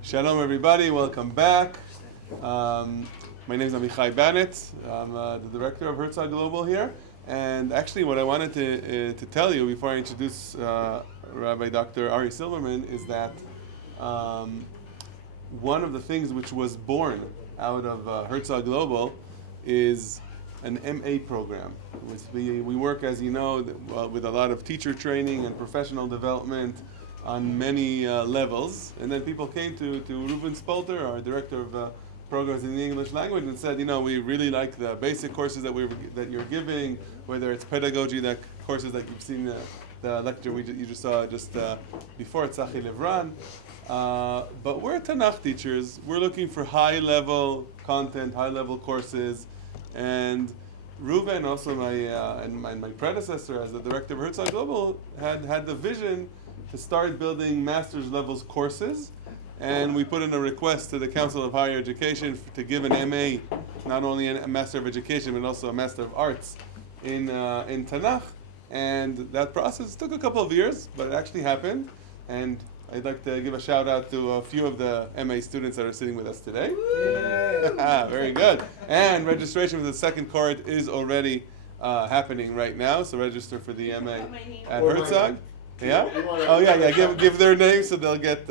Shalom everybody, welcome back. My name is Amichai Bannett. I'm the director of Herzog Global here. And actually what I wanted to tell you before I introduce Rabbi Dr. Ari Silbermann is that one of the things which was born out of Herzog Global is an MA program. We work, as you know, with a lot of teacher training and professional development on many levels, and then people came to Reuven Spolter, our director of programs in the English language, and said, we really like the basic courses that you're giving, whether it's pedagogy, that courses that you've seen the lecture you just saw before, Tzachi Levran. But we're Tanakh teachers. We're looking for high-level content, high-level courses, and Reuven, also my predecessor as the director of Herzog Global, had the vision to start building master's levels courses, and we put in a request to the Council of Higher Education to give an MA, not only a Master of Education but also a Master of Arts in Tanakh, and that process took a couple of years, but it actually happened, and I'd like to give a shout out to a few of the MA students that are sitting with us today. Very good. And registration for the second cohort is already happening right now, so register for the MA at Herzog. Yeah? Oh yeah. Give their names so they'll get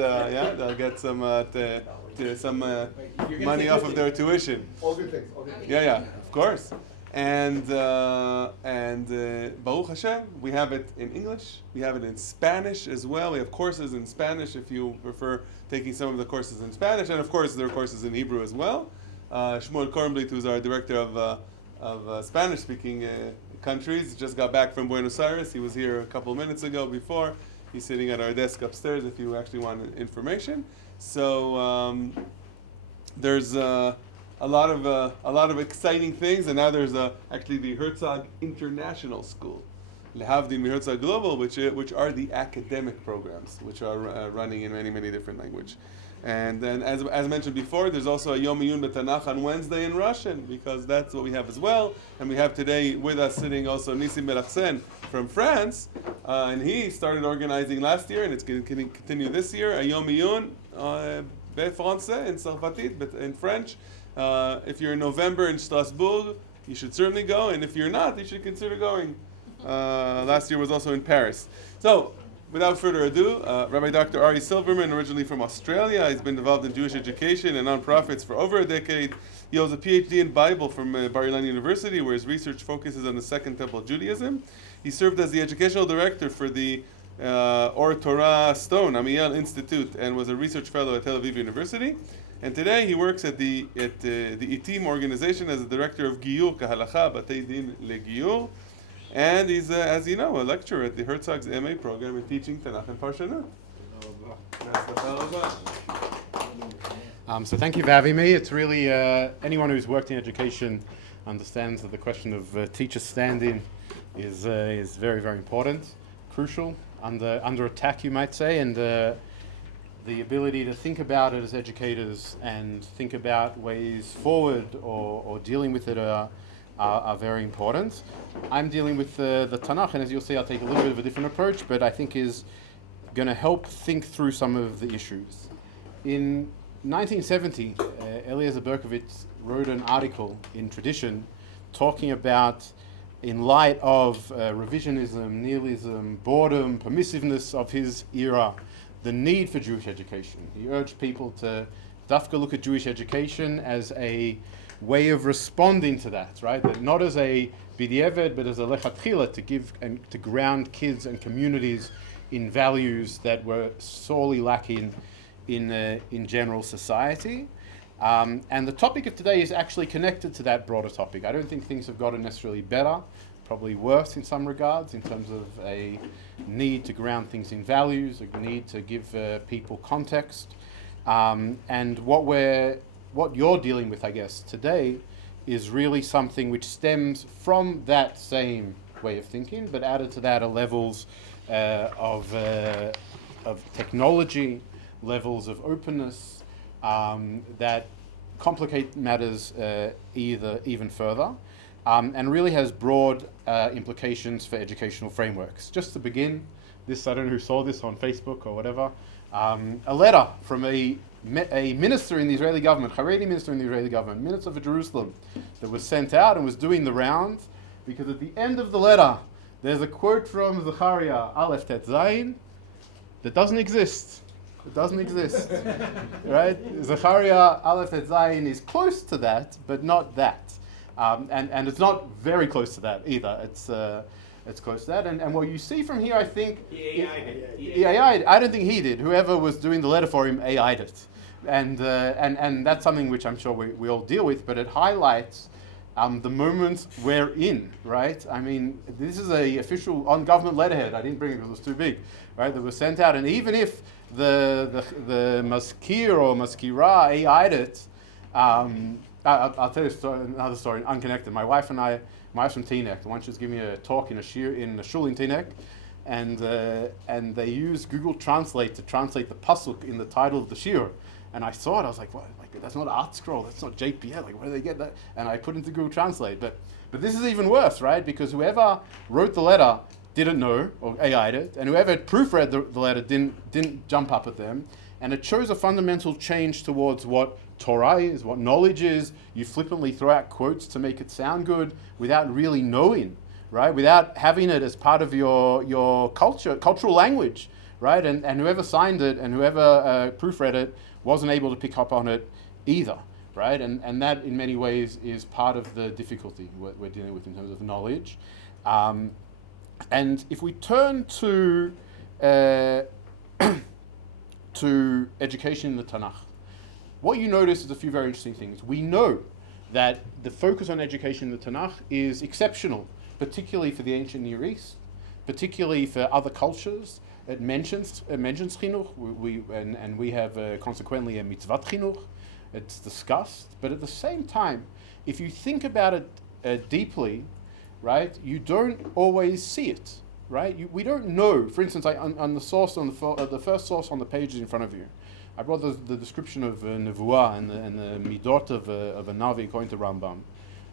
some money off of their tuition. All good things. Yeah, of course. And Baruch Hashem, we have it in English. We have it in Spanish as well. We have courses in Spanish if you prefer taking some of the courses in Spanish, and of course there are courses in Hebrew as well. Shmuel Kornblit, who's our director of Spanish-speaking countries, just got back from Buenos Aires. He was here a couple of minutes ago before. He's sitting at our desk upstairs if you actually want information. So there's a lot of exciting things, and now there's actually the Herzog International School, Lehavdin Herzog Global, which are the academic programs, which are running in many different languages. And then, as mentioned before, there's also a Yom Iyun B'Tanakh on Wednesday in Russian, because that's what we have as well. And we have today with us sitting also Nissim Belachsen from France, and he started organizing last year, and it's going to continue this year, a Yom Iyun Français, in Sarfatit, but in French. If you're in November in Strasbourg, you should certainly go, and if you're not, you should consider going. Last year was also in Paris. So, without further ado, Rabbi Dr. Ari Silbermann, originally from Australia, he's been involved in Jewish education and nonprofits for over a decade. He holds a PhD in Bible from Bar Ilan University, where his research focuses on the Second Temple Judaism. He served as the educational director for the Or Torah Stone Amiel Institute and was a research fellow at Tel Aviv University. And today he works at the ITIM organization as the director of Giyur Kahalacha Batei Din LeGiyur. And he's, as you know, a lecturer at the Herzog's MA program in teaching Tanakh and Parshanut. So thank you for having me. It's really, anyone who's worked in education understands that the question of teacher stand-in is very, very important, crucial, under attack, you might say, and the ability to think about it as educators and think about ways forward or dealing with it are very important. I'm dealing with the Tanakh, and as you'll see, I'll take a little bit of a different approach, but I think is going to help think through some of the issues. In 1970, Eliezer Berkovitz wrote an article in Tradition talking about, in light of revisionism, nihilism, boredom, permissiveness of his era, the need for Jewish education. He urged people to dafka look at Jewish education as a way of responding to that, right? That not as a b'diavad, but as a lechatchila, to give and to ground kids and communities in values that were sorely lacking in general society. And the topic of today is actually connected to that broader topic. I don't think things have gotten necessarily better, probably worse in some regards, in terms of a need to ground things in values, a need to give people context. And what you're dealing with, I guess, today is really something which stems from that same way of thinking, but added to that are levels of technology, levels of openness that complicate matters even further, and really has broad implications for educational frameworks. Just to begin, I don't know who saw this on Facebook or whatever, a letter from a minister in the Israeli government, Haredi minister in the Israeli government, minister for Jerusalem, that was sent out and was doing the rounds, because at the end of the letter, there's a quote from Zechariah Aleph Tet Zayin that doesn't exist. It doesn't exist, right? Zechariah Aleph Tet Zayin is close to that, but not that. And it's not very close to that either. It's close to that. And what you see from here, I think... He AI'd. I don't think he did. Whoever was doing the letter for him AI'd it. And that's something which I'm sure we all deal with, but it highlights the moments we're in, right? I mean, this is a official on-government letterhead. I didn't bring it because it was too big, right? That was sent out. And even if the maskir or maskira AI'd it, I'll tell you another story, unconnected. My wife's from Teaneck. Once she was giving me a talk in a shul in Teaneck, and they used Google Translate to translate the pasuk in the title of the shir. And I saw it, I was like, what? Like, that's not Art Scroll, that's not JPL, like, where do they get that? And I put it into Google Translate. But this is even worse, right? Because whoever wrote the letter didn't know, or AI'd it, and whoever had proofread the letter didn't jump up at them. And it shows a fundamental change towards what Torah is, what knowledge is. You flippantly throw out quotes to make it sound good without really knowing, right? Without having it as part of your cultural language, right? And whoever signed it and whoever proofread it wasn't able to pick up on it either, right? And that in many ways is part of the difficulty we're dealing with in terms of knowledge. And if we turn to education in the Tanakh, what you notice is a few very interesting things. We know that the focus on education in the Tanakh is exceptional, particularly for the ancient Near East, particularly for other cultures. It mentions chinuch, and we have consequently a mitzvat chinuch. It's discussed, but at the same time, if you think about it deeply, right, you don't always see it, right? We don't know. For instance, on the source the first source on the pages in front of you, I brought the description of nevuah and the midot of a navi according to Rambam,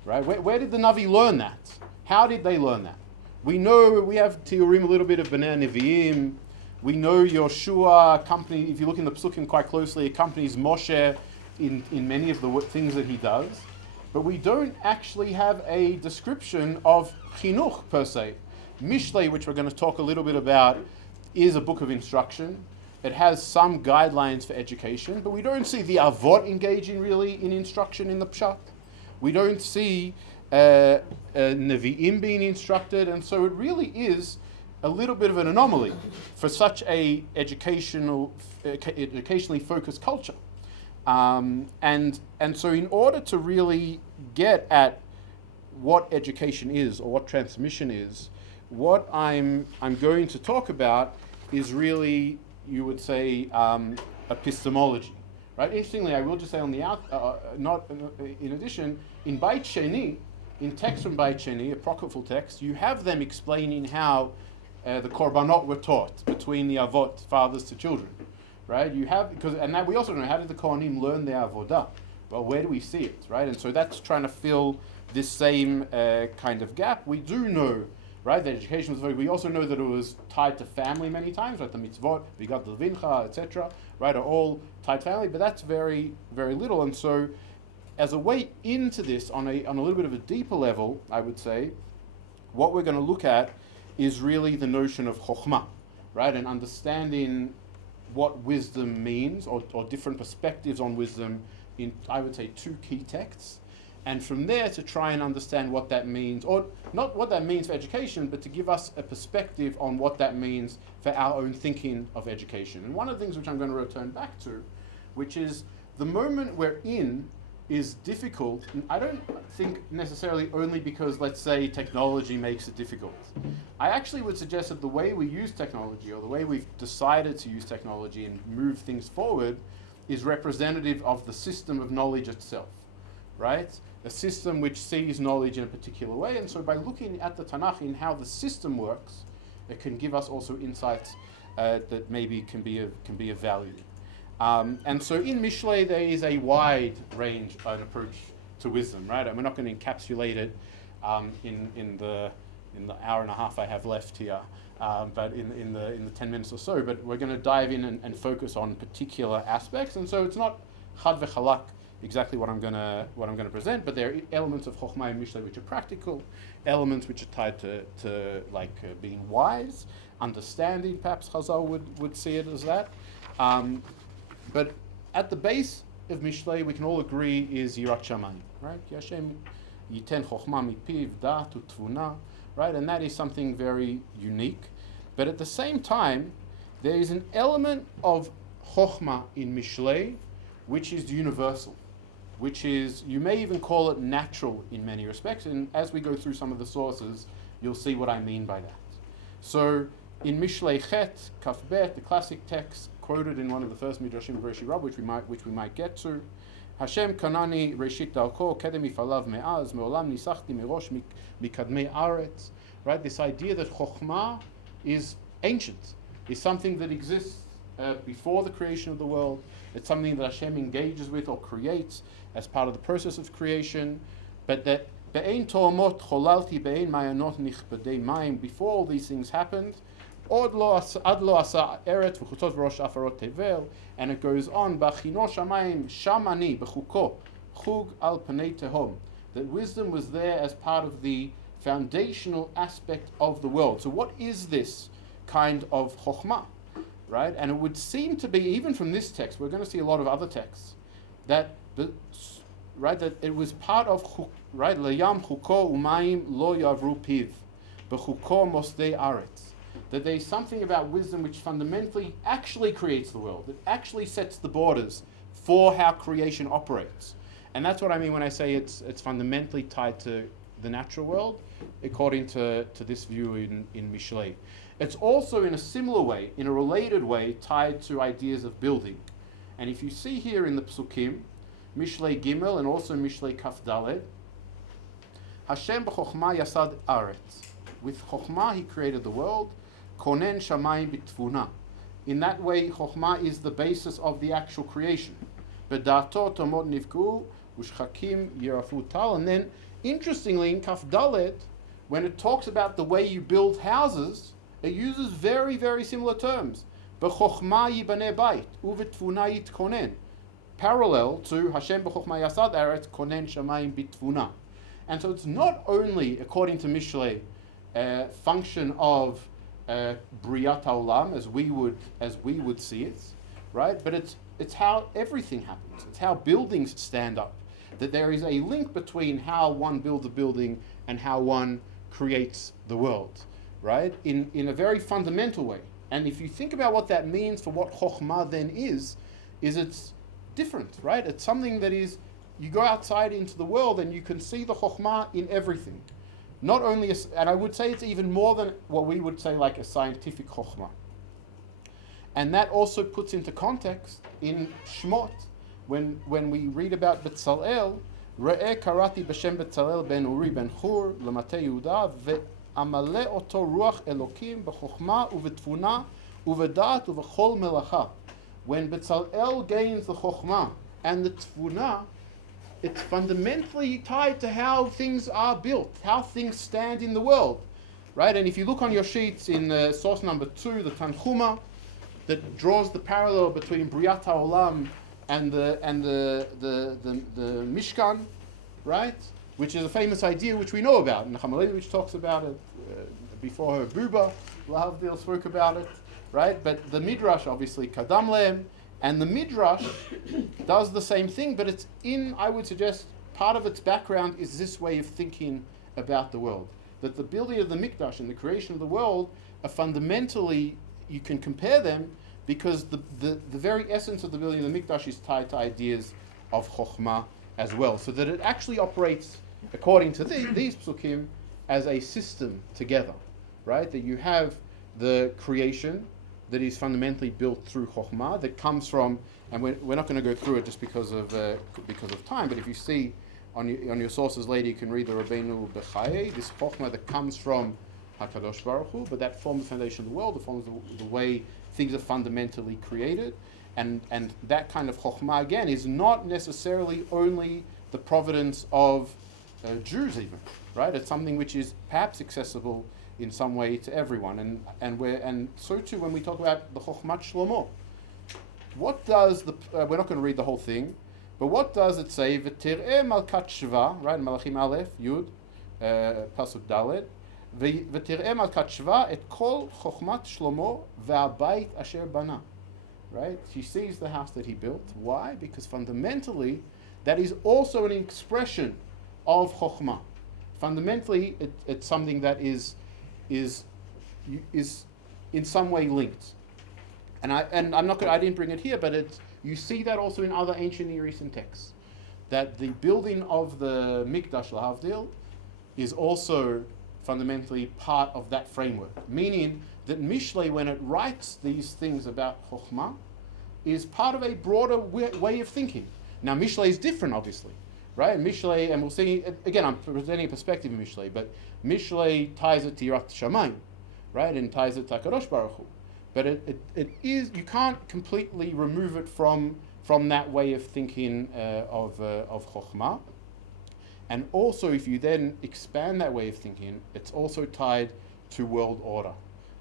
right? Where did the navi learn that? How did they learn that? We know we have Tiurim, a little bit of Bnei Nevi'im. We know Yoshua accompanies, if you look in the Psukim quite closely, accompanies Moshe in many of the things that he does. But we don't actually have a description of chinuch per se. Mishlei, which we're going to talk a little bit about, is a book of instruction. It has some guidelines for education, but we don't see the avot engaging really in instruction in the pshat. We don't see Nevi'im being instructed, and so it really is a little bit of an anomaly for such a educationally focused culture. And so in order to really get at what education is or what transmission is, what I'm going to talk about is really, you would say, epistemology. Right? Interestingly, I will just say on the in addition, in Beit Sheni, in text from Beit Sheni, apocryphal text, you have them explaining how the korbanot were taught between the avot, fathers to children. Right? You have, and that we also know, how did the Kohanim learn their avodah? Well, where do we see it? Right? And so that's trying to fill this same kind of gap. We do know, right, that education was we also know that it was tied to family many times, right? The mitzvot, Vigat Levincha, etc., right, are all tied to family, but that's very, very little. And so as a way into this on a little bit of a deeper level, I would say, what we're going to look at is really the notion of chokhmah, right, and understanding what wisdom means, or different perspectives on wisdom in, I would say, two key texts. And from there to try and understand what that means, or not what that means for education, but to give us a perspective on what that means for our own thinking of education. And one of the things which I'm going to return back to, which is the moment we're in is difficult, and I don't think necessarily only because, let's say, technology makes it difficult. I actually would suggest that the way we use technology, or the way we've decided to use technology and move things forward, is representative of the system of knowledge itself, right? A system which sees knowledge in a particular way, and so by looking at the Tanakh in how the system works, it can give us also insights that maybe can be of value. And so in Mishlei there is a wide range, an approach to wisdom, right? And we're not going to encapsulate it in the in the hour and a half I have left here, but in the 10 minutes or so. But we're going to dive in and focus on particular aspects, and so it's not chad v'chalak exactly what I'm going to present, but there are elements of Chokhmah and Mishlei which are practical, elements which are tied to being wise, understanding. Perhaps Chazal would see it as that. But at the base of Mishlei, we can all agree is Yirat Shamayim, right? Ki Hashem yiten Chokhmah mipiv dat u'tvuna, right? And that is something very unique. But at the same time, there is an element of Chokhmah in Mishlei which is universal, which is, you may even call it natural in many respects. And as we go through some of the sources, you'll see what I mean by that. So in Mishlei Chet, Kaf Bet, the classic text quoted in one of the first Midrashim of Reshit Rabbah, which we might get to, Hashem kanani reshit darko kedem ifalav me'az me'olam nisachti merosh mikadmei aretz. Right, this idea that Chokhmah is ancient, is something that exists before the creation of the world. It's something that Hashem engages with or creates as part of the process of creation, but that be'ein to'omot cholalti be'ein mayanot nichbedei mayim, before all these things happened, ad lo asa eret v'chutzot v'rosh afarot tevel, and it goes on, b'chino shamayim shamani b'chuko chug al panei tehom, that wisdom was there as part of the foundational aspect of the world. So what is this kind of chokhmah? Right, and it would seem to be, even from this text, we're going to see a lot of other texts, that that it was part of, right, leyam chuko umayim lo yavru piv, b'chuko mosdei aretz, that there's something about wisdom which fundamentally actually creates the world, it actually sets the borders for how creation operates. And that's what I mean when I say it's fundamentally tied to the natural world, according to this view in Mishlei. It's also in a similar way, in a related way, tied to ideas of building. And if you see here in the Psukim, Mishlei Gimel and also Mishlei Kaf Daled, Hashem b'chokhmah yasad aretz. With Chokhmah he created the world, konen shamayim b'tvuna. In that way, Chokhmah is the basis of the actual creation. B'dato tomot nivku, u'shchakim yirafu tal. And then, interestingly, in Kaf Daled, when it talks about the way you build houses, it uses very, very similar terms. B'chokhmah yibaneh bayit, u'v'tvuna yitkonen. Parallel to Hashem b'chokhmah yasad aretz, konen shamayim b'tvuna. And so it's not only, according to Mishlei, a function of Briyat HaOlam, as we would see it, right? But it's how everything happens. It's how buildings stand up. That there is a link between how one builds a building and how one creates the world, right? In a very fundamental way. And if you think about what that means for what Chokhmah then is it's different, right? It's something that is, you go outside into the world and you can see the Chokhmah in everything. Not only, and I would say it's even more than what we would say like a scientific Chokhmah. And that also puts into context in Shmot, when we read about Betzalel, Re'eh karati b'shem Betzalel ben Uri ben Hur l'matei Yehuda ve'amale oto ruach Elokim b'chokhmah u'v'tvuna u'v'dat u'v'chol melacha. When Betzalel gains the Chokhmah and the Tvuna, it's fundamentally tied to how things are built, how things stand in the world, right? And if you look on your sheets in source number 2, the Tanchuma, that draws the parallel between Briyat HaOlam and the Mishkan, right? Which is a famous idea which we know about. And Chamalevich talks about it before her Buba. Lahavdil spoke about it, right? But the Midrash, obviously, Kadam Lehem, and the Midrash does the same thing, but it's I would suggest, part of its background is this way of thinking about the world. That the building of the Mikdash and the creation of the world are fundamentally, you can compare them, because the very essence of the building of the Mikdash is tied to ideas of Chokhmah as well. So that it actually operates, according to these psukim, as a system together, right? That you have the creation that is fundamentally built through Chokhmah, that comes from, and we're not going to go through it just because of time, but if you see on your sources later, you can read the Rabbeinu Bechaye, this Chokhmah that comes from HaKadosh Baruch Hu, but that forms the foundation of the world, it forms the way things are fundamentally created, and that kind of Chokhmah, again, is not necessarily only the providence of Jews even, right? It's something which is perhaps accessible in some way to everyone, and so too when we talk about the Chochmat Shlomo. What does the we're not going to read the whole thing, but what does it say? V'tir'eh malkat shva, right? Malachim Aleph Yud, pasuk Dalet. V'tir'eh malkat shva et kol Chochmat Shlomo ve'abayit asher bana. Right? She sees the house that he built. Why? Because fundamentally, that is also an expression of Chochmah. Fundamentally, it's something that is in some way linked. And I'm not going. I didn't bring it here, but you see that also in other ancient Near Eastern texts, that the building of the Mikdash Lahavdil is also fundamentally part of that framework. Meaning that Mishlei, when it writes these things about Chochmah, is part of a broader way of thinking. Now, Mishlei is different, obviously, right? Mishlei, and we'll see, again, I'm presenting a perspective of Mishlei, but Mishlei ties it to Yirat Shamayim, right? And ties it to HaKadosh Baruch Hu. But it is, you can't completely remove it from that way of thinking of Chochmah. And also, if you then expand that way of thinking, it's also tied to world order.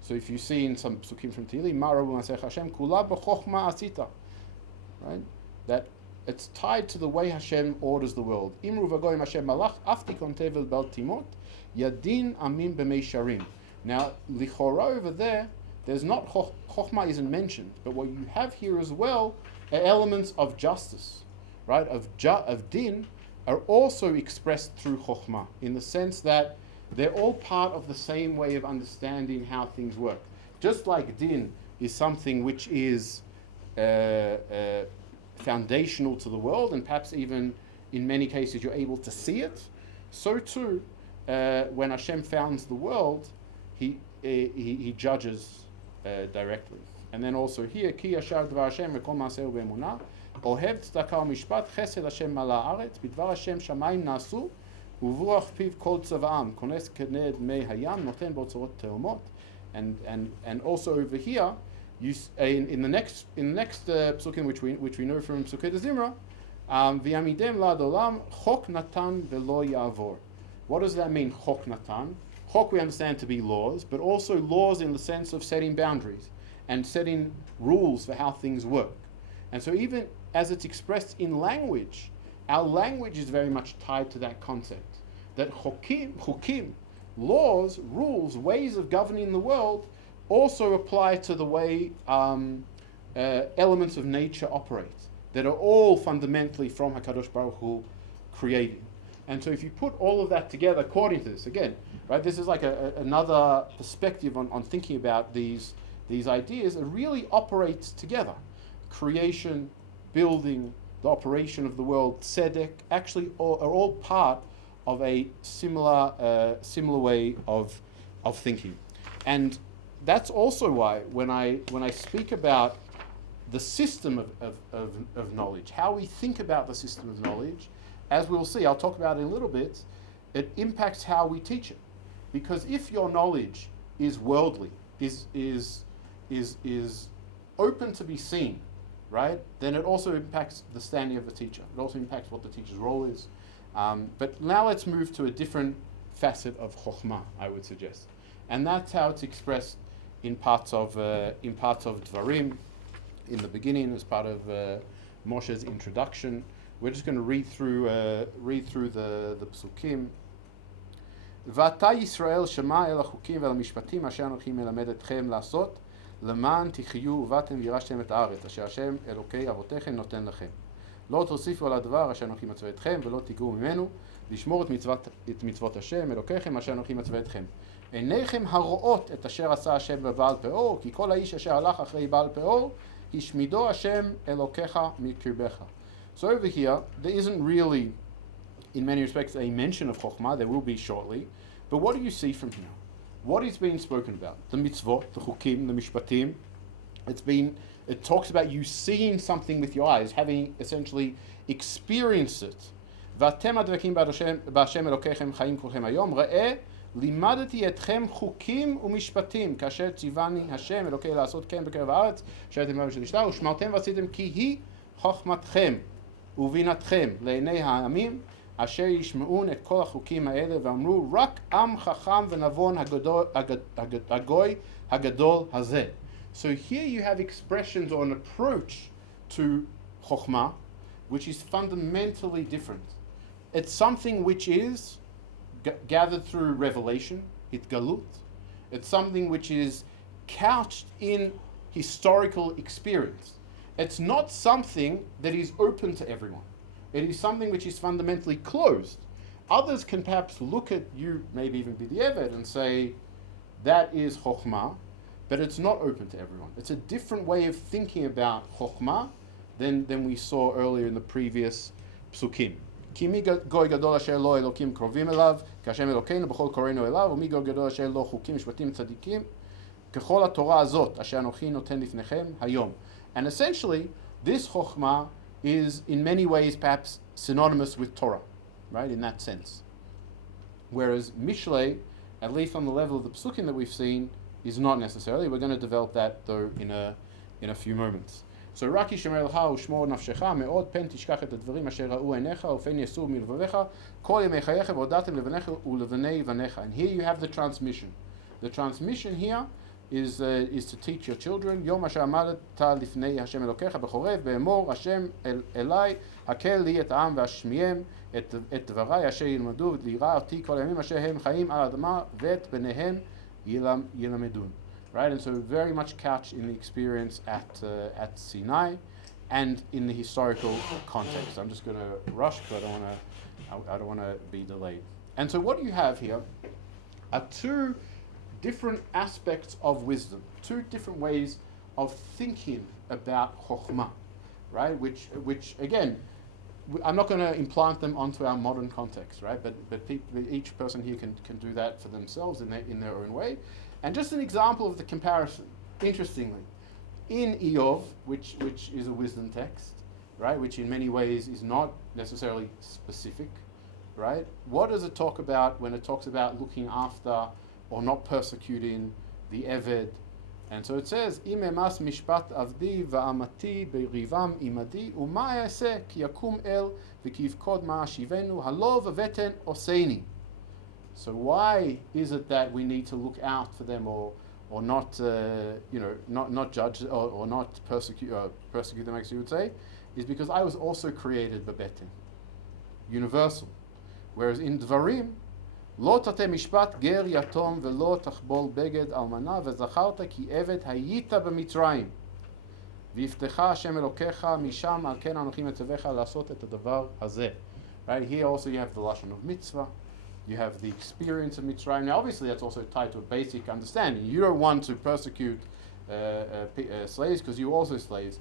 So if you see in some psukim from Tehillim, Ma'arav Masech Hashem Kula b'Chochma Asita, right? That it's tied to the way Hashem orders the world. Imru v'goyim Hashem malach aftikon tevel bel timot yadin amim b'mei sharim. Now, lichora over there's not Chochma isn't mentioned, but what you have here as well are elements of justice, right? Of din are also expressed through Chochma in the sense that they're all part of the same way of understanding how things work. Just like din is something which is foundational to the world, and perhaps even in many cases you're able to see it, so too when Hashem founds the world, he judges directly. And then also here, Ki yashar dvar Hashem v'kol ma'aseh be'emunah, ohev tzedakah u'mishpat chesed Hashem mala haaretz, bidvar Hashem shamayim nasu, uvuach piv kol tzava'am, kones kened mei hayam, noten bo'tzorot teomot. And also over here, in the next psukim which we know from Psukei Zimra, v'yamidem la'ad olam chok natan v'lo ya'avor. What does that mean, chok natan? Chok we understand to be laws, but also laws in the sense of setting boundaries and setting rules for how things work. And so even as it's expressed in language, our language is very much tied to that concept. That chukim, laws, rules, ways of governing the world also apply to the way elements of nature operate, that are all fundamentally from HaKadosh Baruch Hu created. And so if you put all of that together according to this, again, right, this is like another perspective on thinking about these ideas. It really operates together. Creation, building, the operation of the world, tzedek, actually are all part of a similar way of thinking. And that's also why when I speak about the system of knowledge, how we think about the system of knowledge, as we'll see, I'll talk about it in a little bit, it impacts how we teach it. Because if your knowledge is worldly, is open to be seen, right, then it also impacts the standing of the teacher. It also impacts what the teacher's role is. But now let's move to a different facet of Chochmah, I would suggest. And that's how it's expressed in parts of Dvarim, in the beginning, as part of Moshe's introduction. We're just going to read through the psukim. V'ata Yisrael shema el hachukim ve'el mishpatim asher anochi melamed etchem la'asot למען תחיו ובאתם וירשתם את הארץ אשר השם אלוקי אבותיכם נותן לכם. לא תוסיפו על הדבר אשר אנוכי מצווה אתכם ולא תיגעו ממנו לשמור את מצוות השם אלוקיכם אשר אנוכי מצווה אתכם. עיניכם הרואות את אשר עשה השם בבעל פאור, כי כל האיש אשר הלך אחרי בעל פאור השמידו השם אלוקיך מקרבך. So over here, there isn't really, in many respects, a mention of Chochmah. There will be shortly. But what do you see from here? What is being spoken about? The mitzvot, the chukim, the mishpatim. It talks about you seeing something with your eyes, having essentially experienced it. ואתם הדבקים בהשם אלוקיכם חיים כולכם היום, ראה לימדתי אתכם חוקים ומשפטים, כאשר ציווני השם אלוקי לעשות כן בקרב הארץ, שהייתם בהם שנשתה, ושמרתם ועשיתם כי היא חוכמתכם ובינתכם לעיני העמים, אשר ישמעון את כל החוקים האלה ואמרו רק עם חכם ונבון הגוי הגדול הזה. So here you have expressions or an approach to chokhmah which is fundamentally different. It's something which is gathered through revelation, hitgalut. It's something which is couched in historical experience. It's not something that is open to everyone. It is something which is fundamentally closed. Others can perhaps look at you, maybe even be the Eved, and say, that is Chokhmah, but it's not open to everyone. It's a different way of thinking about Chokhmah than we saw earlier in the previous psukim. כי מי גוי גדול אשר לא אלוקים קרובים אליו, כשם אלוקינו בכל קוראינו אליו, ומי גוי גדול אשר לא חוקים משפטים צדיקים, ככל התורה הזאת אשר אנוכי נותן לפניכם היום. And essentially, this chokhmah is in many ways perhaps synonymous with Torah, right, in that sense. Whereas Mishlei, at least on the level of the psukim that we've seen, is not necessarily. We're going to develop that though in a few moments. So רק ישמר לך ושמור נפשך מאוד פן תשכח את הדברים אשר ראו עיניך ופן יסור מלבביך כל ימי חייך והודעתם לבניך ולבני בניך. And here you have the transmission. The transmission here is to teach your children. יום אשר עמדת לפני השם אלוקיך בחורב באמור השם אליי הקל לי את העם והשמיעם את דבריי אשר ילמדו ליראה אותי כל הימים אשר הם חיים על האדמה ואת בניהם ילמדון. Right, and so very much couched in the experience at Sinai and in the historical context. I'm just going to rush because I don't want to be delayed. And so what you have here are two different aspects of wisdom, two different ways of thinking about chokhmah, right? Which again, I'm not going to implant them onto our modern context, right? But each person here can do that for themselves in their own way. And just an example of the comparison, interestingly, in Eov, which is a wisdom text, right, which in many ways is not necessarily specific, right? What does it talk about when it talks about looking after or not persecuting the Eved? And so it says, Im emas mishpat avdi va'amati berivam imadi u'ma yaseh ki yakum el v'ki yifkod ma'ashivenu halo v'veten oseni. So why is it that we need to look out for them or not, not judge or not persecute them, as you would say, is because I was also created bebeten, universal. Whereas in Dvarim, lo tateh mishpat ger yatom velo tachbol beged almana vezacharta ki eved hayita b'mitzrayim v'yiftecha Hashem elokecha misham al ken anochi metzavecha lasot et hadavar hazeh. Right here also you have the lashon of mitzvah. You have the experience of Mitzrayim. Now, obviously, that's also tied to a basic understanding. You don't want to persecute slaves because you're also slaves.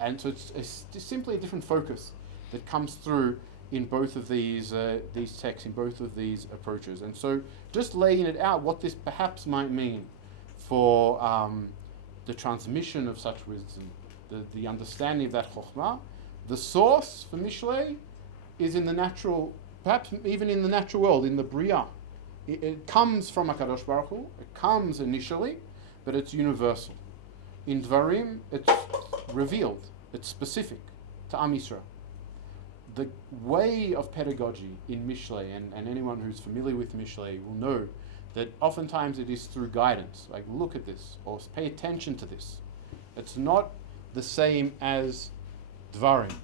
And so it's just simply a different focus that comes through in both of these texts, in both of these approaches. And so just laying it out, what this perhaps might mean for the transmission of such wisdom, the understanding of that chokhmah. The source for Mishlei is in the natural, perhaps even in the natural world, in the Bria. It comes from HaKadosh Baruch Hu, it comes initially, but it's universal. In Dvarim, it's revealed, it's specific to Am Yisrael. The way of pedagogy in Mishlei, and anyone who's familiar with Mishlei will know that oftentimes it is through guidance, like look at this, or pay attention to this. It's not the same as Dvarim,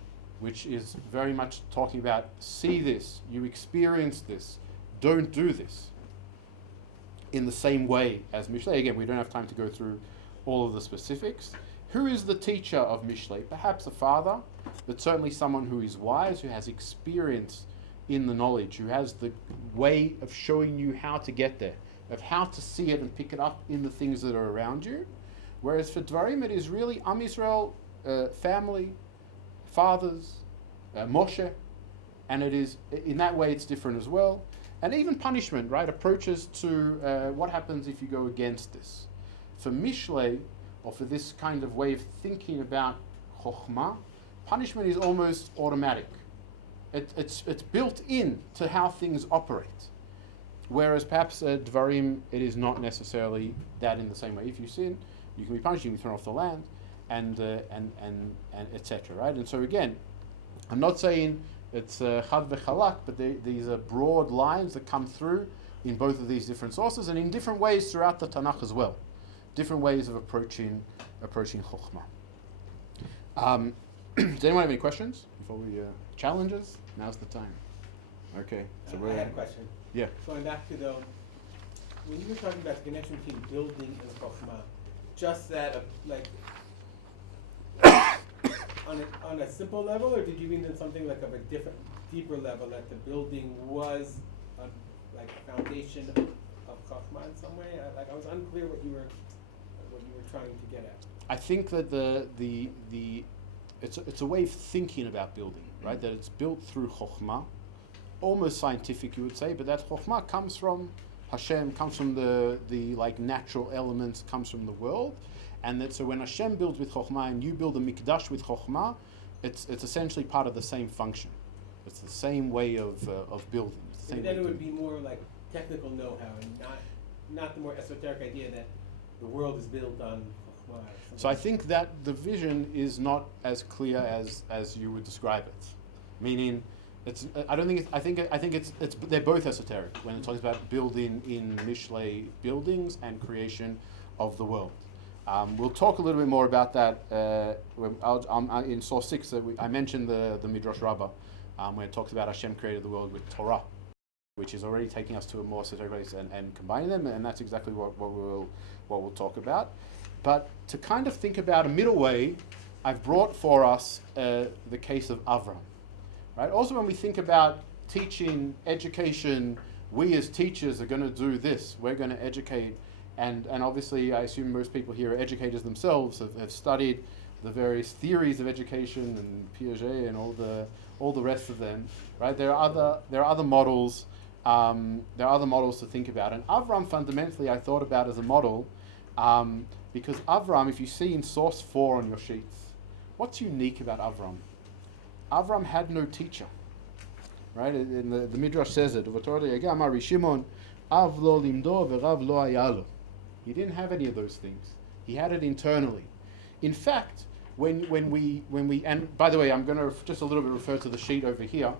which is very much talking about, see this, you experience this, don't do this. In the same way as Mishlei. Again, we don't have time to go through all of the specifics. Who is the teacher of Mishlei? Perhaps a father, but certainly someone who is wise, who has experience in the knowledge, who has the way of showing you how to get there, of how to see it and pick it up in the things that are around you. Whereas for Dvarim, it is really Am Yisrael, family, fathers, Moshe, and it is in that way it's different as well. And even punishment, right, approaches to what happens if you go against this. For Mishlei, or for this kind of way of thinking about Chokhmah, punishment is almost automatic. It's built in to how things operate. Whereas perhaps Dvarim, it is not necessarily that in the same way. If you sin, you can be punished, you can be thrown off the land, and etc. Right? And so again, I'm not saying It's chad v'chalak, but these are broad lines that come through in both of these different sources and in different ways throughout the Tanakh as well. Different ways of approaching Chokhmah. Does anyone have any questions before we challenges? Now's the time. Okay. So I had a question. Yeah. Going back to when you were talking about the connection between building and Chokhmah, just that on a simple level, or did you mean something like of a deeper level, that the building was a foundation of Chokhmah in some way? I was unclear what you were trying to get at. I think that it's a way of thinking about building, right? That it's built through Chokhmah, almost scientific, you would say, but that Chokhmah comes from Hashem, comes from the natural elements, comes from the world, and that so when Hashem builds with Chokhmah and you build a mikdash with Chokhmah, it's essentially part of the same function. It's the same way of building. But then it would be more like technical know-how and not the more esoteric idea that the world is built on Chokhmah. So I think that the vision is not as clear as you would describe it. Meaning, I think it's they're both esoteric when it talks about building in Mishlei buildings and creation of the world. We'll talk a little bit more about that in source 6. I mentioned the Midrash Rabbah, where it talks about Hashem created the world with Torah, which is already taking us to a more esoteric place and combining them, and that's exactly what we'll talk about. But to kind of think about a middle way, I've brought for us the case of Avram. Right? Also, when we think about teaching, education, we as teachers are going to do this. We're going to educate, and obviously, I assume most people here are educators themselves, have studied the various theories of education and Piaget and all the rest of them. Right? There are other models. There are other models to think about, and Avram fundamentally I thought about as a model, because Avram, if you see in source 4 on your sheets, what's unique about Avram? Avram had no teacher, right? And the Midrash says it. Ari Shimon, Av lo limdo v'rav lo hayalo. He didn't have any of those things. He had it internally. In fact, when we and by the way, I'm going to just a little bit refer to the sheet over here,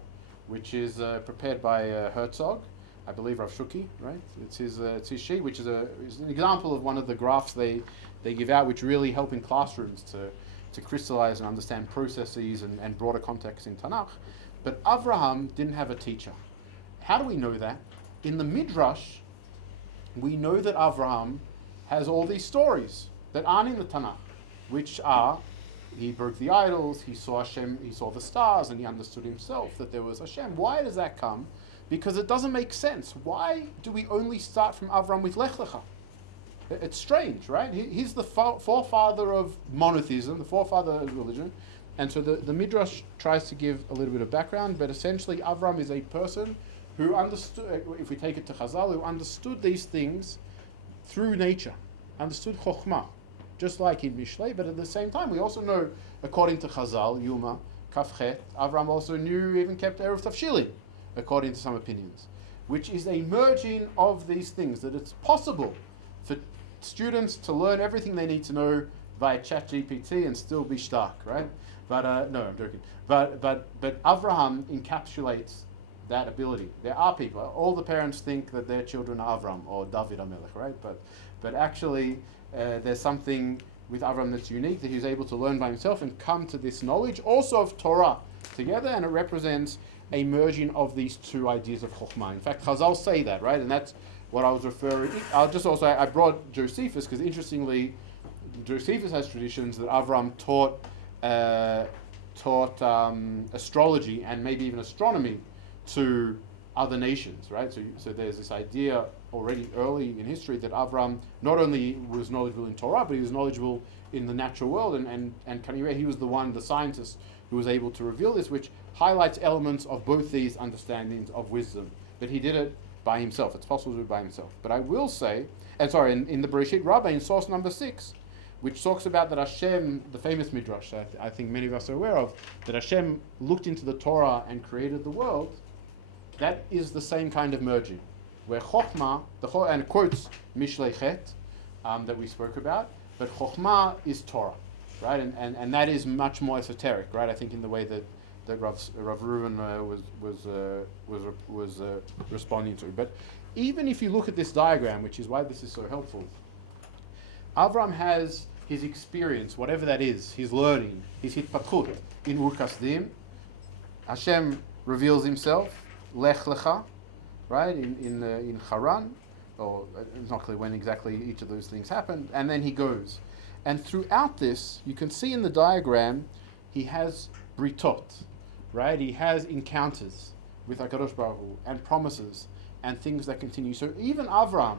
which is prepared by Herzog, I believe Rav Shuki, right? It's his sheet, which is an example of one of the graphs they give out, which really help in classrooms to crystallize and understand processes and broader context in Tanakh. But Avraham didn't have a teacher. How do we know that? In the Midrash, we know that Avraham has all these stories that aren't in the Tanakh, which are, he broke the idols, he saw Hashem, he saw the stars, and he understood himself that there was Hashem. Why does that come? Because it doesn't make sense. Why do we only start from Avram with Lech Lecha? It's strange, right? He's the forefather of monotheism, the forefather of religion. And so the Midrash tries to give a little bit of background, but essentially Avram is a person who understood, if we take it to Chazal, who understood these things through nature, understood Chokhmah, just like in Mishlei, but at the same time, we also know, according to Chazal, Yuma, Kafchet, Avram also knew, even kept Erev Tafshilin, according to some opinions, which is a merging of these things, that it's possible for students to learn everything they need to know via ChatGPT and still be stark, right? But no, I'm joking. But Avraham encapsulates that ability. There are people. All the parents think that their children are Avram or David HaMelech, right? But actually, there's something with Avram that's unique, that he was able to learn by himself and come to this knowledge, also of Torah, together, and it represents a merging of these two ideas of Chokhmah. In fact, Chazal say that, right? And that's what I was referring. I'll just also, I brought Josephus because interestingly, Josephus has traditions that Avram taught astrology and maybe even astronomy to other nations, right? So there's this idea already early in history that Avram not only was knowledgeable in Torah, but he was knowledgeable in the natural world, and he was the scientist who was able to reveal this, which highlights elements of both these understandings of wisdom. But he did it by himself. It's possible to do it by himself. But I will say, in the Bereshit Rabbah, in source number 6, which talks about that Hashem, the famous Midrash, I think many of us are aware of, that Hashem looked into the Torah and created the world. That is the same kind of merging, where Chokhmah, and quotes Mishlei Chet, that we spoke about, but Chokhmah is Torah, right? And that is much more esoteric, right? I think in the way that that Rav Reuven was responding to. But even if you look at this diagram, which is why this is so helpful, Avram has his experience, whatever that is, his learning, his hitpatkut in Ur Kasdim. Hashem reveals himself, Lech Lecha, right, in Haran, or it's not clear when exactly each of those things happened, and then he goes. And throughout this, you can see in the diagram, he has britot, right? He has encounters with HaKadosh Baruch Hu, and promises, and things that continue. So even Avram,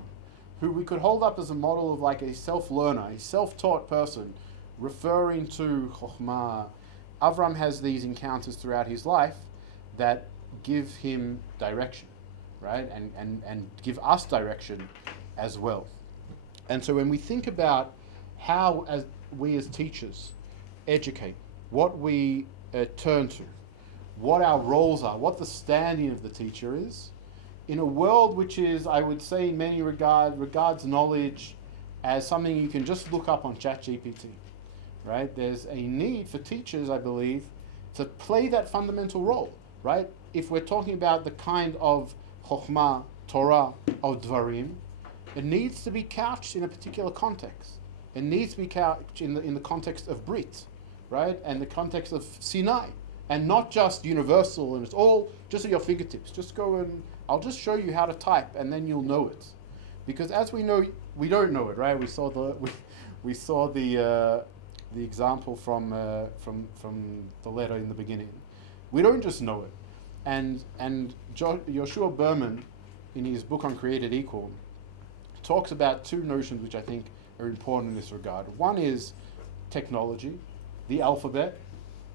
who we could hold up as a model of like a self-learner, a self-taught person, referring to Chokhmah, Avram has these encounters throughout his life that give him direction, right? And give us direction as well. And so when we think about how we as teachers educate, what we turn to, what our roles are, what the standing of the teacher is, in a world which is, I would say in many regards knowledge as something you can just look up on ChatGPT, right? There's a need for teachers, I believe, to play that fundamental role, right? If we're talking about the kind of Chokhmah, Torah, of Dvarim, it needs to be couched in a particular context. It needs to be couched in the context of Brit, right? And the context of Sinai. And not just universal, and it's all just at your fingertips. Just go and I'll just show you how to type, and then you'll know it. Because as we know, we don't know it, right? We saw the example from the letter in the beginning. We don't just know it. And Yoshua Berman, in his book on Created Equal, talks about two notions which I think are important in this regard. One is technology, the alphabet,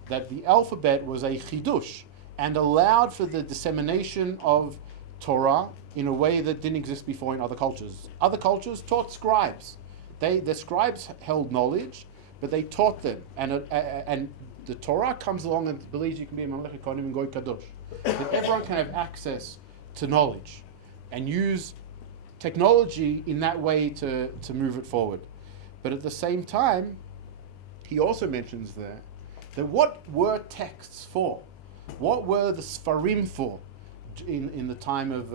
that the alphabet was a chidush and allowed for the dissemination of Torah in a way that didn't exist before in other cultures. Other cultures taught scribes. The scribes held knowledge, but they taught them. And the Torah comes along and believes you can be a Mamlech Kohanim and Goy Kadosh. That everyone can have access to knowledge and use technology in that way to move it forward. But at the same time, he also mentions there that what were texts for? What were the Sfarim for in the time of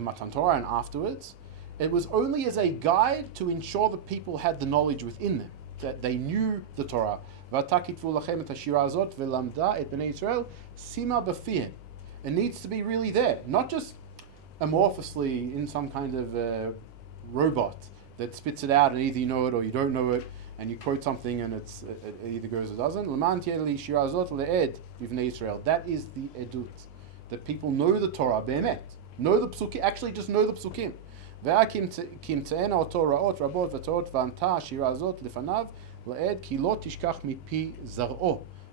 Matan Torah and afterwards? It was only as a guide to ensure that people had the knowledge within them, that they knew the Torah. It needs to be really there, not just amorphously in some kind of robot that spits it out and either you know it or you don't know it, and you quote something and it either goes or doesn't. That is the edut, that people know the Torah, be'emet, know the psukim, actually just know the psukim.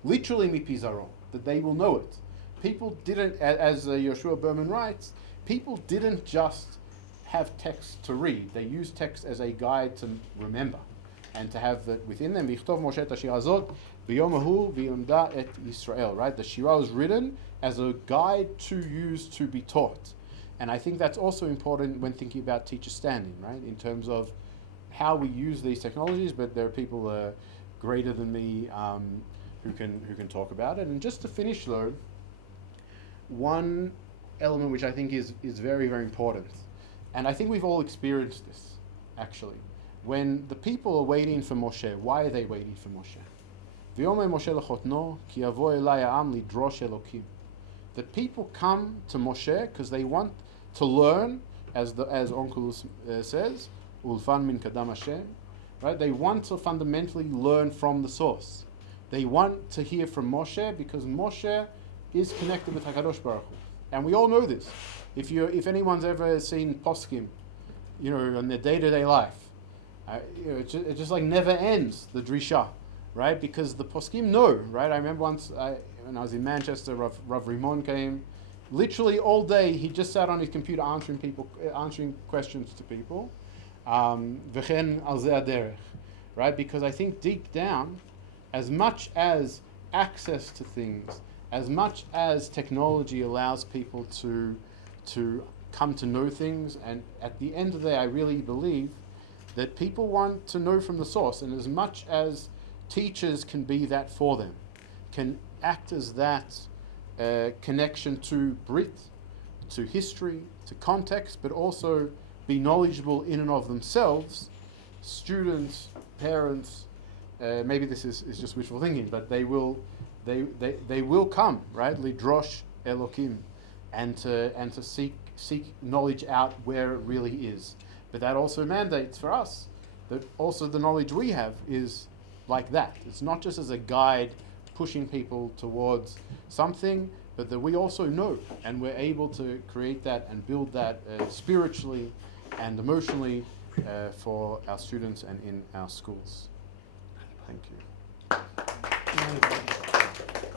Literally mipi zaro, that they will know it. People didn't, as Yoshua Berman writes, people didn't just have text to read. They used text as a guide to remember and to have that within them. Right? The Shira was written as a guide to use to be taught. And I think that's also important when thinking about teacher standing, right? In terms of how we use these technologies, but there are people greater than me who can talk about it. And just to finish though, one element which I think is very, very important, and I think we've all experienced this actually, when the people are waiting for Moshe, why are they waiting for Moshe? The people come to Moshe because they want to learn, as Onkelos says, Ulfan min kadam Hashem, right? They want to fundamentally learn from the source. They want to hear from Moshe because Moshe is connected with HaKadosh Baruch Hu. And we all know this. If anyone's ever seen poskim, in their day-to-day life, it just like never ends, the drisha, right? Because the poskim know, right? I remember once when I was in Manchester, Rav Rimon came. Literally all day, he just sat on his computer answering questions to people. V'chen al zeh haderech, right? Because I think deep down, as much as access to things, as much as technology allows people to come to know things, and at the end of the day, I really believe that people want to know from the source, and as much as teachers can be that for them, can act as that connection to Brit, to history, to context, but also be knowledgeable in and of themselves. Students, parents, maybe this is just wishful thinking, but they will come, right? Lidrosh Elokim, and to seek knowledge out where it really is. But that also mandates for us that also the knowledge we have is like that. It's not just as a guide pushing people towards something, but that we also know, and we're able to create that and build that spiritually and emotionally for our students and in our schools. Thank you.